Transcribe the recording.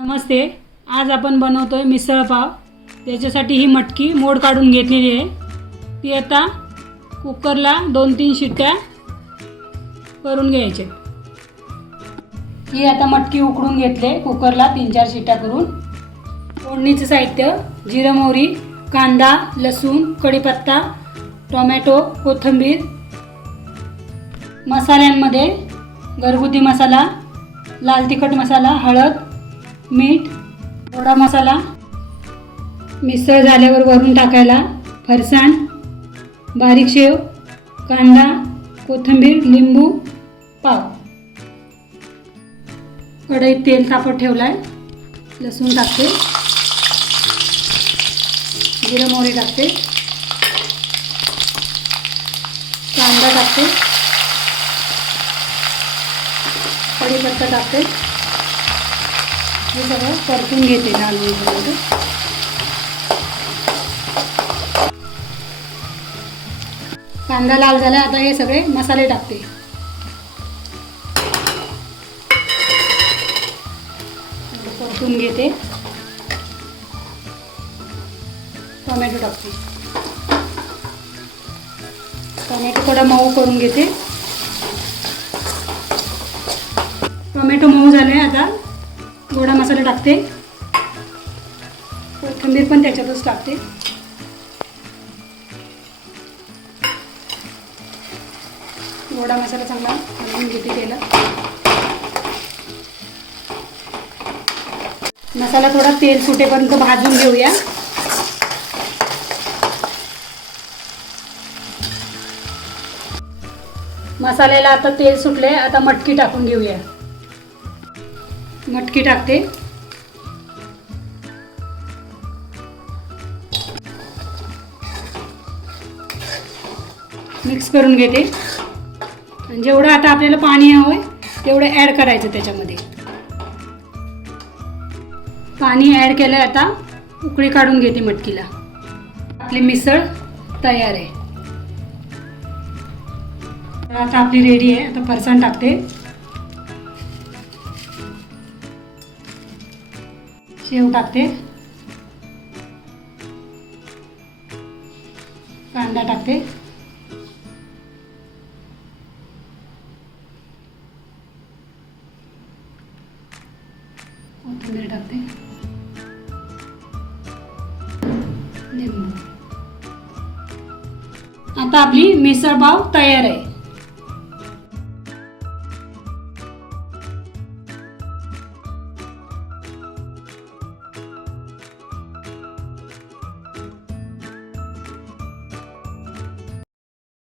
नमस्ते आज आपण बनवतोय मिसळ पाव. त्याच्यासाठी ही मटकी मोड काढून घेतलेली आहे. ती आता कुकरला दोन तीन शिट्ट्या करून घ्यायचे ही आता मटकी उकडून घेतले कुकरला तीन चार शिट्ट्या करून. फोडणीचं साहित्य जिरं मोहरी कांदा लसूण कढीपत्ता टोमॅटो कोथिंबीर मसाल्यांमध्ये घरगुती मसाला लाल तिखट मसाला हळद मीठ थोडा मसाला मिसळ झाल्यावर वरून टाकायला फरसाण बारीक शेव कांदा कोथिंबीर लिंबू पाव. कढईत तेल तापत आहे लसूण टाकते. जिरं मोहरी टाकते. कांदा टाकते. कढीपत्ता टाकते. हे सगळं परतून घेते लाल मिरची कांदा लाल झाला आता हे सगळे मसाले टाकते. परतून घेते. टोमॅटो टाकते. टोमॅटो थोडा मऊ करून घेते. टोमॅटो मऊ झाले आता. गोडा मसाला टाकते. कोथिंबीर पण त्याच्यातच टाकते. गोडा मसाला चांगला हलवून घेते तेला मसाला थोडा तेल सुटेपर्यंत भाजून घेऊया. मसाल्याला आता तेल सुटले आता मटकी टाकून घेऊया. मटकी टाकते. मिक्स करून घेते. आणि जेवढं आता आपल्याला पाणी हवं आहे तेवढं ॲड करायचं त्याच्यामध्ये. पाणी ॲड केलं आता उकळी काढून घेते मटकीला. आपली मिसळ तयार आहे. तर आता आपली रेडी आहे. आता फरसाण टाकते. शेव टाकते. कांदा टाकते. कोथिंबीर टाकते. लिंबू. आता आपली मिसळपाव तयार आहे.